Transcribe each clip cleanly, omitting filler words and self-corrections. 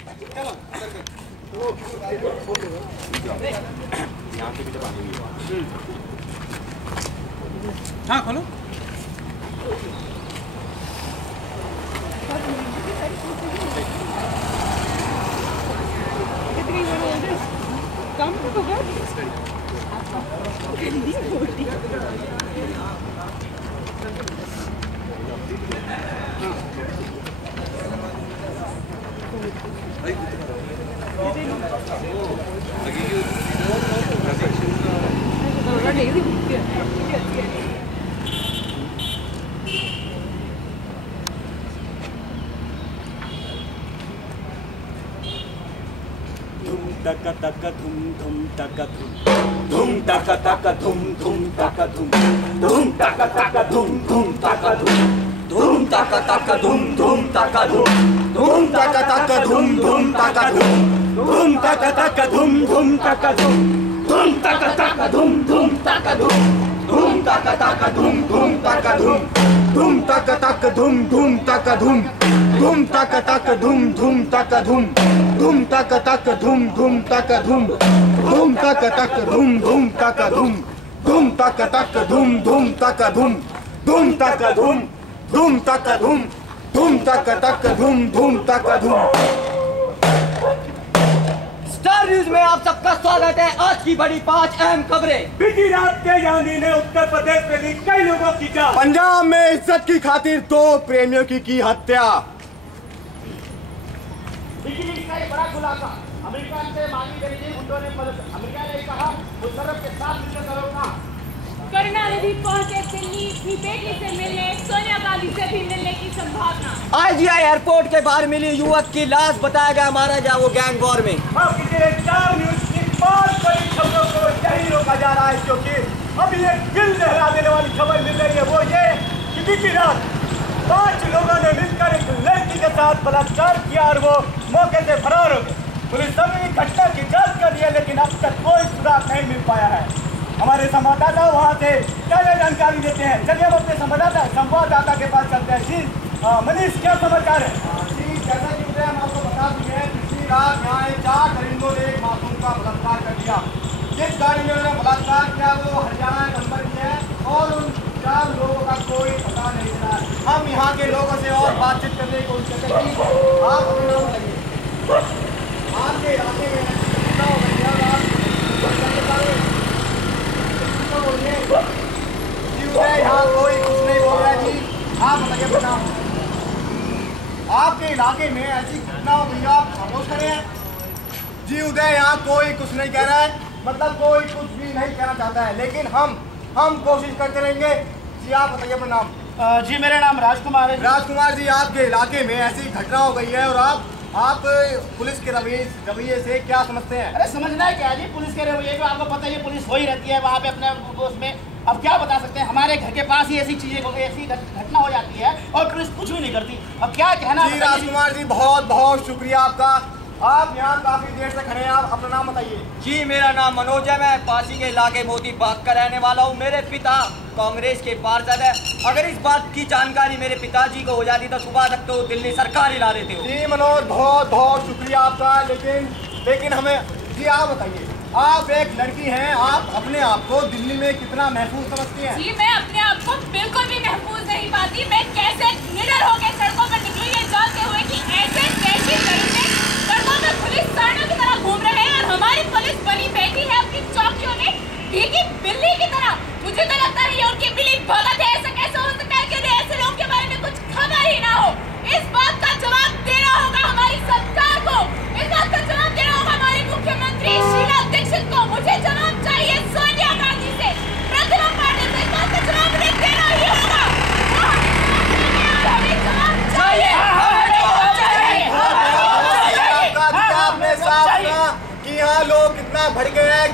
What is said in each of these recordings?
यहाँ से भी तो पानी भी है। हाँ खोलो। काम तो होगा। Taka taka dhum dhum taka dhum dhum taka taka dhum dhum taka dhum dhum taka taka dhum dhum taka dhum dhum taka taka dhum dhum taka dhum dhum taka taka dhum dhum taka dhum dhum taka taka dhum dhum taka dhum dhum taka taka dhum dhum taka dhum dhum taka taka dhum dhum taka dhum dhum taka taka dhum dhum taka dhum dhum taka taka dhum dhum taka dhum dhum taka taka dhum dhum taka dhum dhum taka taka dhum dhum taka dhum dhum taka taka dhum dhum taka dhum dhum taka dhum dhum taka dhum dhum taka taka dhum dhum taka dhum। Star news में आप सबका स्वागत है। आज की बड़ी 5 अहम खबरें। बीती रात तेज आंधी ने उत्तर प्रदेश में ली कई लोगों की जान। पंजाब में इज्जत की खातिर 2 प्रेमियों की हत्या। बड़ा खुलासा, अमेरिका से मांगी गई थी गुंडों ने मदद। अमेरिका ने कहा मुशर्रफ के साथ मिलकर करोगे। करुणानिधि पहुंचे दिल्ली, अपनी बेटी से मिलने, सोनिया गांधी से भी मिलने की संभावना। IGI एयरपोर्ट के बाहर मिली युवक की लाश, बताया गया मारा जा वो गैंग वॉर में। स्टार न्यूज की 5 बड़ी खबरों को यही रोका जा रहा है, क्योंकि अभी एक दिल दहला देने वाली खबर मिल रही है। वो ये कि बीती रात 5 लोगों ने मिलकर एक लड़की के साथ बलात्कार किया और वो मौके से फरार हो गए। पुलिस अभी घटना की जांच कर रही है, लेकिन अब तक कोई सुराग नहीं मिल पाया है। हमारे संवाददाता वहाँ से ताजा जानकारी देते हैं। चलिए हम अपने संवाददाता के पास चलते हैं। जी मनीष, क्या समाचार है? जी, जैसा कि हम आपको बता दिए, पिछली रात यहाँ 4 दरिंदों ने एक मासूम का बलात्कार कर दिया। जिस गाड़ी में उन्होंने बलात्कार किया वो हरियाणा नंबर की है और उन 4 लोगों का कोई पता नहीं चला। हम यहाँ के लोगों से और बातचीत करने की कोशिश करते हैं। आप अपने नाम बताइए। आपके इलाके में कितना हो गया? यहाँ कोई कुछ नहीं बोल रहा है जी। आप बताइए अपना नाम। आपके इलाके में ऐसी घटना हो गई, आप खामोश खड़े हैं? जी उदय, यहाँ कोई कुछ नहीं कह रहा है, मतलब कोई कुछ भी नहीं कहना चाहता है, लेकिन हम कोशिश करते रहेंगे। जी आप बताइए अपना नाम। जी मेरा नाम राजकुमार है। राजकुमार जी, आपके इलाके में ऐसी घटना हो गई है और आप पुलिस के रवैये से क्या समझते हैं? अरे समझना है क्या जी, पुलिस के रवैये को आपको पता ही है, पुलिस हो ही रहती है वहाँ पे अपने उसमें। अब क्या बता सकते हैं, हमारे घर के पास ही ऐसी चीजें हो गई, ऐसी घटना हो जाती है और पुलिस कुछ भी नहीं करती। अब क्या कहना जी राजकुमार जी, बहुत बहुत शुक्रिया आपका। आप यहाँ काफी देर से खड़े हैं, आप अपना नाम बताइए। जी मेरा नाम मनोज है, मैं पासी के इलाके मोती बाग का रहने वाला हूँ। मेरे पिता कांग्रेस के पार्षद है। अगर इस बात की जानकारी मेरे पिताजी को हो जाती तो सुबह तक तो दिल्ली सरकार हिला देते हो। जी मनोज, बहुत बहुत शुक्रिया आपका। लेकिन हमें जी आप बताइए, आप एक लड़की हैं, आप अपने आप को दिल्ली में कितना महफूज समझती हैं? जी मैं अपने आप को बिल्कुल भी महफूज नहीं पाती। मैं कैसे निडर होकर सड़कों पर निकली, ये जानते हुए कि ऐसे कैसी तरीके सड़कों में पुलिस साइडों की तरह घूम रहे हैं और हमारी पुलिस बनी बैठी है अपनी चौकियों में भीगी बिल्ली की तरह। मुझे तो लगता है ये उनकी बिल्ली भगत है। ऐसा कैसे हो सकता है कि ऐसे लोगों के बारे में कुछ खबर ही ना हो? इस बात का जवाब देना होगा हमारी सरकार को, इस बात का जवाब देना होगा हमारी मुख्यमंत्री शीला दीक्षित को। मुझे जवाब चाहिए सोनिया गांधी से, प्रतिभा पाटिल से। इस बात का जवाब उन्हें देना ही होगा। हमें जवाब चाहिए। आपने साफ कहा कि यहाँ लोग कितना भड़क गए हैं,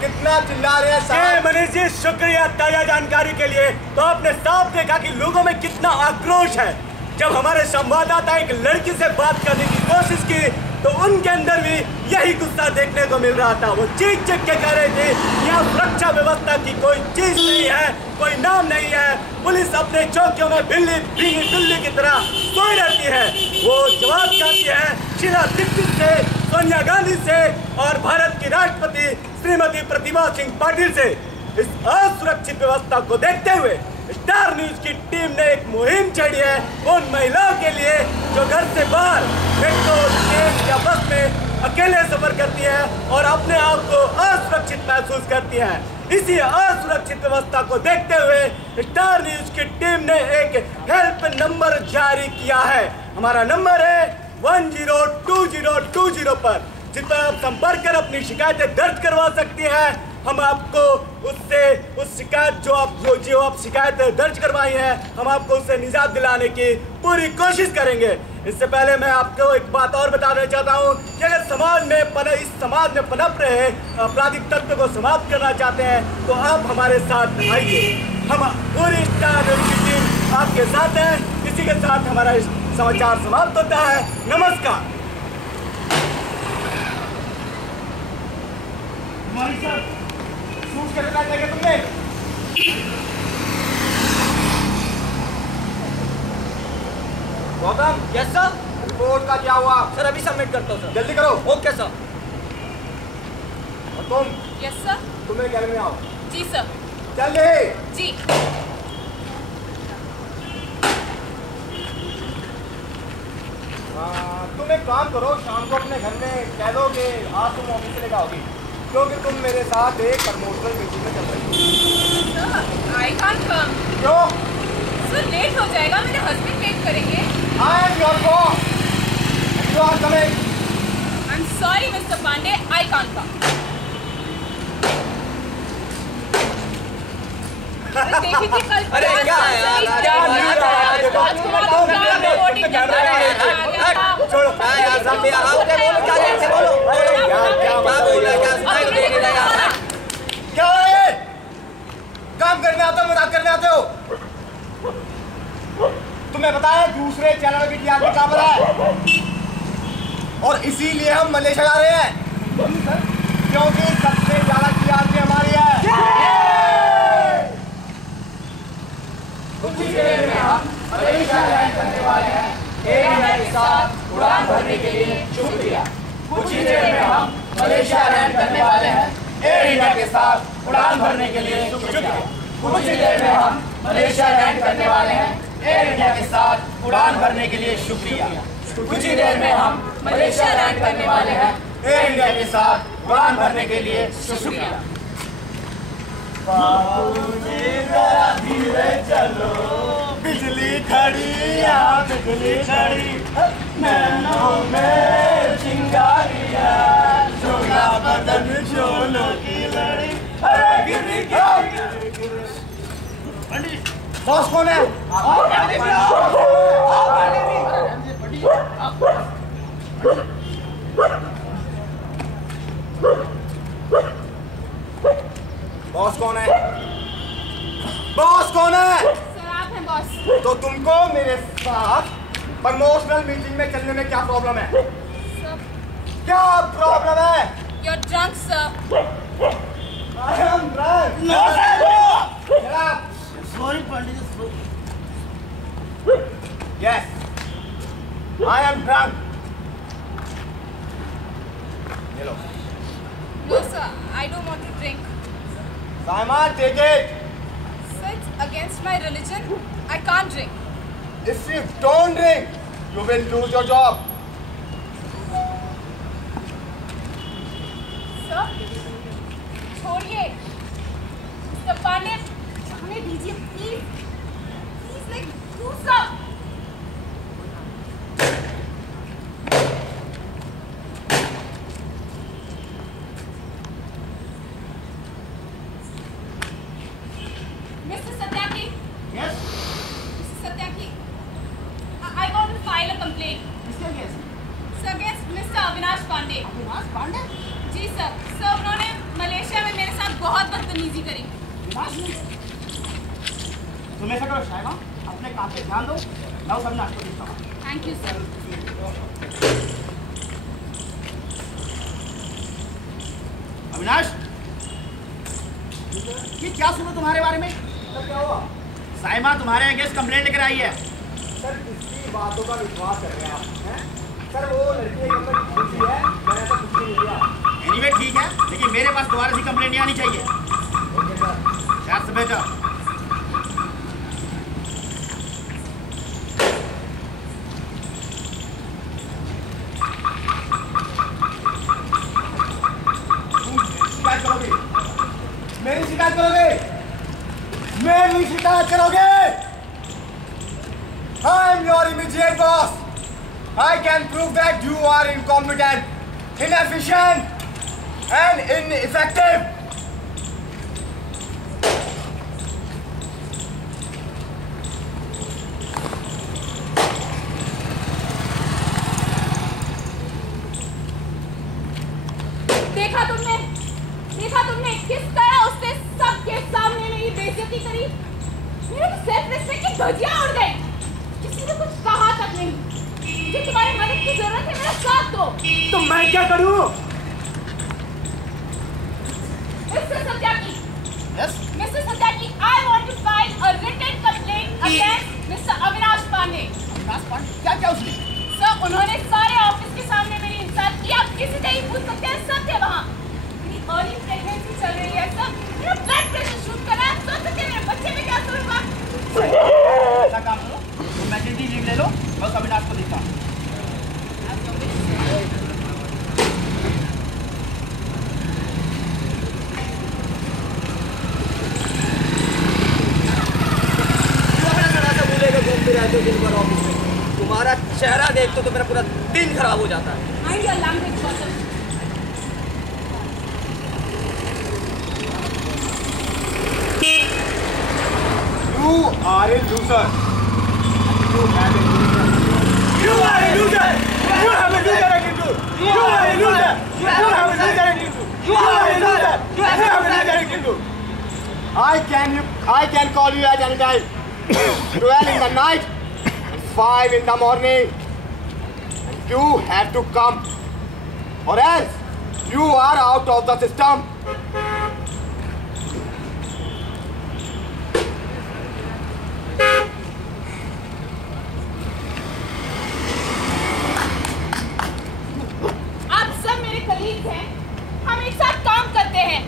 कितना चिल्ला रहे हैं। मनीष जी शुक्रिया ताजा जानकारी के लिए। तो आपने साफ देखा कि लोगों में कितना आक्रोश है। जब हमारे संवाददाता एक लड़की से बात करने की कोशिश की तो उनके अंदर भी यही गुस्सा देखने को मिल रहा था। वो चीख चीख के कह रहे थे यहाँ सुरक्षा व्यवस्था की कोई चीज नहीं है, कोई नाम नहीं है। पुलिस अपने चौकियों में बिल्ली की तरह सोई रहती है। वो जवाब चाहती है शीला दीक्षित से, सोनिया गांधी से और भारत की राष्ट्रपति श्रीमती प्रतिभा सिंह पाटिल से। इस असुरक्षित व्यवस्था को देखते हुए स्टार न्यूज की टीम ने एक मुहिम छेड़ी है उन महिलाओं के लिए जो घर से बाहर मेट्रो, ट्रेन या बस में अकेले सफर करती है और अपने आप को असुरक्षित महसूस करती है। इसी असुरक्षित व्यवस्था को देखते हुए स्टार न्यूज की टीम ने एक हेल्प नंबर जारी किया है। हमारा नंबर है 102020 पर, जिस पर आप संपर्क कर अपनी शिकायतें दर्ज करवा सकती हैं। हम आपको उससे उस शिकायत जो आप शिकायत दर्ज करवाई है, हम आपको उससे निजात दिलाने की पूरी कोशिश करेंगे। इससे पहले मैं आपको एक बात और बताना चाहता हूँ कि अगर इस समाज में पनप रहे आपराधिक तत्व को समाप्त करना चाहते हैं तो आप हमारे साथ आइए। हम पूरी स्टार न्यूज़ की टीम आपके साथ है। इसी के साथ हमारा समाचार समाप्त होता है। नमस्कार। तुमने गौतम, यस सर। रिपोर्ट का क्या हुआ? सर अभी सबमिट करता हूँ सर। जल्दी करो। Okay sir. और तुम? Yes sir. तुम मेरे कैबिन में आओ। जी सर। जल्दी। जी। तुम एक काम करो, शाम को अपने घर में कह दो कि आज तुम ऑफिस से लेकर आओगी, क्योंकि तुम मेरे साथ एक प्रमोशनल मीटिंग में चल रही हो। Sir I can't come. क्यों? सर लेट हो जाएगा, मेरे हस्बैंड वेट करेंगे। I am your boss, you are coming. I am sorry mister Pandey, I can't come. देखी थी कल। अरे क्या है यार, छोड़ो यार, सब भी आओ के बोलो, क्या जैसे बोलो, क्या बोल रहा है, क्या सुनाई तो दे नहीं रहा यार। क्या है? काम करने आते हो, मजाक करने आते हो? तुम्हें पता है दूसरे चैनल की टीआरपी कहाँ पर है? और इसीलिए हम मलेशिया जा रहे हैं, क्योंकि सबसे ज्यादा टीआरपी हमारी है। कुछ ही देर में हम मलेशिया लैंड करने वाले हैं। एयर इंडिया के साथ उड़ान भरने के लिए शुक्रिया। कुछ ही देर में हम मलेशिया लैंड करने वाले हैं। एयर इंडिया के साथ उड़ान भरने के लिए शुक्रिया। कुछ ही देर में हम मलेशिया लैंड करने वाले हैं। एयर इंडिया के साथ उड़ान भरने के लिए शुक्रिया। कुछ ही देर में हम मलेशिया लैंड करने वाले हैं। एयर इंडिया के साथ उड़ान भरने के लिए शुक्रिया। धीरे चलो, बिजली खड़ी यहाँ, बिजली खड़ी नैनों में चिंगारियाँ, झोला बदन झोलों की लड़ी। अरे गिरी बॉस कौन है? बॉस कौन है? बॉस कौन है? सर आप हैं बॉस। तो तुमको मेरे साथ प्रमोशनल मीटिंग में चलने में क्या प्रॉब्लम है? सर क्या प्रॉब्लम है? You are drunk sir. I am drunk. No, sir. Get up. Sorry, Pandit. Yes. I am drunk. Hello. No sir, I don't want to drink. Saima, take it. Sir, it's against my religion. I can't drink. If you don't drink, you will lose your job. Sir छोड़िए, mister Pandey जाने दीजिए please, please like do some. Mister Satyarthi, Yes. Mister Satyarthi, I want to file a complaint. किसके against? Sir, against Mr. Avinash Pandey. Avinash Pandey? जी sir, sir उन्होंने Malaysia में मेरे साथ बहुत बदतमीजी करी। अविनाश ने? तुम ऐसा करो शायमा, अपने काम पे ध्यान दो। मैं उस अविनाश को देखता हूँ। Thank you sir. अविनाश, ये क्या सुनो तुम्हारे बारे में? सर क्या हुआ? साइमा तुम्हारे अगेंस्ट कंप्लेंट लेकर आई है। सर किसकी बातों का विश्वास कर रहे हैं आप? हैं? सर वो लड़की एक नंबर की खुशी है, मैंने ऐसा कुछ नहीं किया। एनीवे ठीक है, लेकिन मेरे पास दोबारा से कंप्लेंट नहीं आनी चाहिए। Okay sir. That's better. शिकायत करोगे? मेरी शिकायत करोगे? मेरी शिकायत करोगे? I am your immediate boss. I can prove that you are incompetent, inefficient, and ineffective. देखा तुमने किस तरह उसने सबके सामने मेरी बेइज्जती करी। मेरे तो सेल्फ रिस्पेक्ट की धज्जियां उड़ गई। किसी ने कुछ कहा तक नहीं। मुझे तुम्हारी मदद की जरूरत है, मेरा साथ दो। तो मैं क्या करूं? Mister Satyarthi, Yes? Mr. Satyaki, I want to file a written complaint against Mr. Avinash Pandey. Avinash Pandey? क्या उसने? सर, उन्होंने सारे ऑफिस के सामने मेरी इंसल्ट की। आप किसी से ही पूछ सकते हैं, सब थे वहाँ। मेरी अर्ली प्रेगनेंसी चल रही है सर, मेरा ब्लड प्रेशर शूट कर रहा है। सोच सकते हैं मेरे बच्चे में क्या होगा। ऐसा काम करो, तुम मैटरनिटी लीव ले लो, मैं उस अविनाश को देखता हूँ। तुम्हारा चेहरा देख तो मेरा पूरा दिन खराब हो जाता है। Mind your language, Gautam. You are a loser. You have a loser. You have a loser attitude. You have a loser. You have a loser attitude. You have a loser. You have a loser attitude. I can call you at any time. 12 in the night, 5 in the morning. And you have to come, or else you are out of the system. आप सब मेरे colleagues हैं, हम एक साथ काम करते हैं।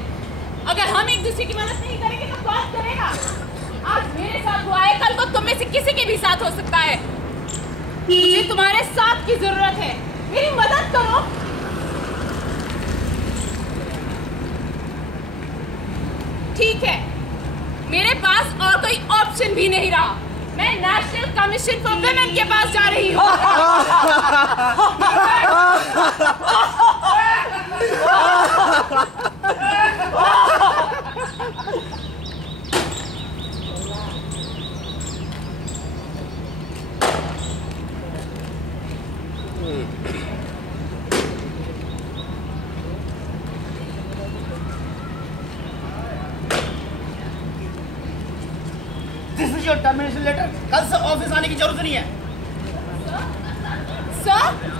अगर हम एक दूसरे की मदद नहीं करेंगे तो कौन करेगा? आज मेरे साथ हुआ है, कल को तुम में से किसी के भी साथ हो सकता है। मुझे तुम्हारे साथ की जरूरत है, मेरी मदद करो। ठीक है, मेरे पास और कोई ऑप्शन भी नहीं रहा। मैं नेशनल कमीशन फॉर वुमेन के पास जा रही हूँ। This is your termination letter. कल से ऑफिस आने की जरूरत नहीं है। सर,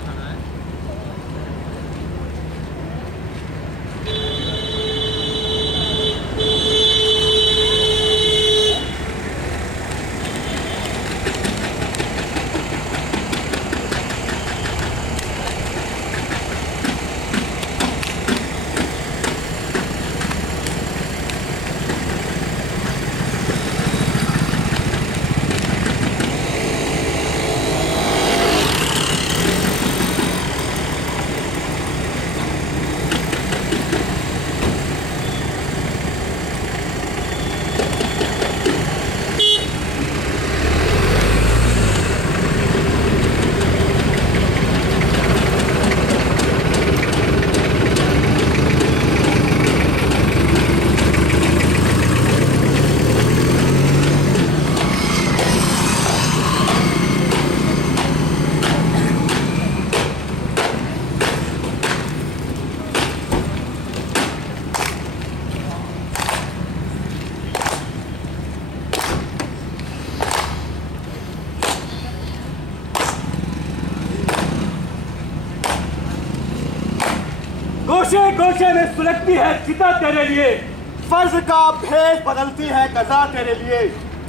गोशे गोशे में सुलगती है चिता तेरे लिए, फर्ज का भेद बदलती है कज़ा तेरे लिए।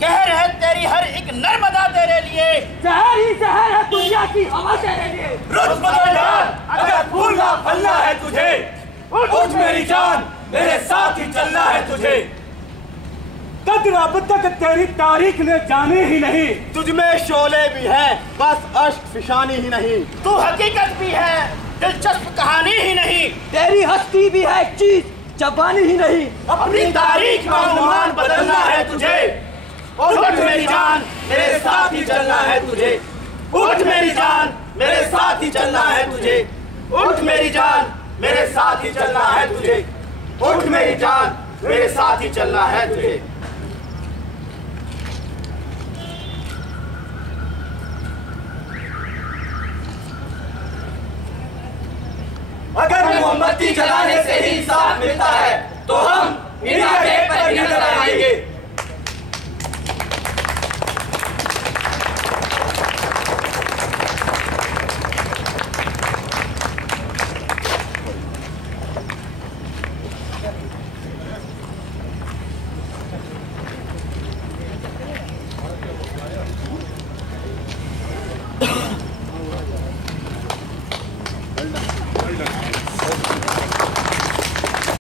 कहर है तेरी हर एक नर्मदा तेरे लिए। जहर ही जहर है दुनिया की हवा कहेंगे। रुच बदल डाल, अगर फूलना फलना है तुझे, उठ मेरी जान, मेरे साथ ही चलना है तुझे। कद्र अब तक तेरी तारीख ने जानी ही नहीं, तुझमें शोले भी है, बस अश्क फिशानी ही नहीं। तू हकीकत भी है, दिलचस्प कहानी ही नहीं। तेरी हस्ती भी है एक चीज, जबानी ही नहीं। अपनी तारीख का अनुमान बदलना है तुझे। उठ मेरी जान, मेरे साथ ही चलना है तुझे। उठ मेरी जान, मेरे साथ ही चलना है तुझे। उठ मेरी जान, मेरे साथ ही चलना है तुझे। उठ मेरी जान, मेरे साथ ही चलना है तुझे। अगर मोमबत्ती जलाने से ही इंसाफ मिलता है तो हम इंडिया गेट पर भी नजर आएंगे।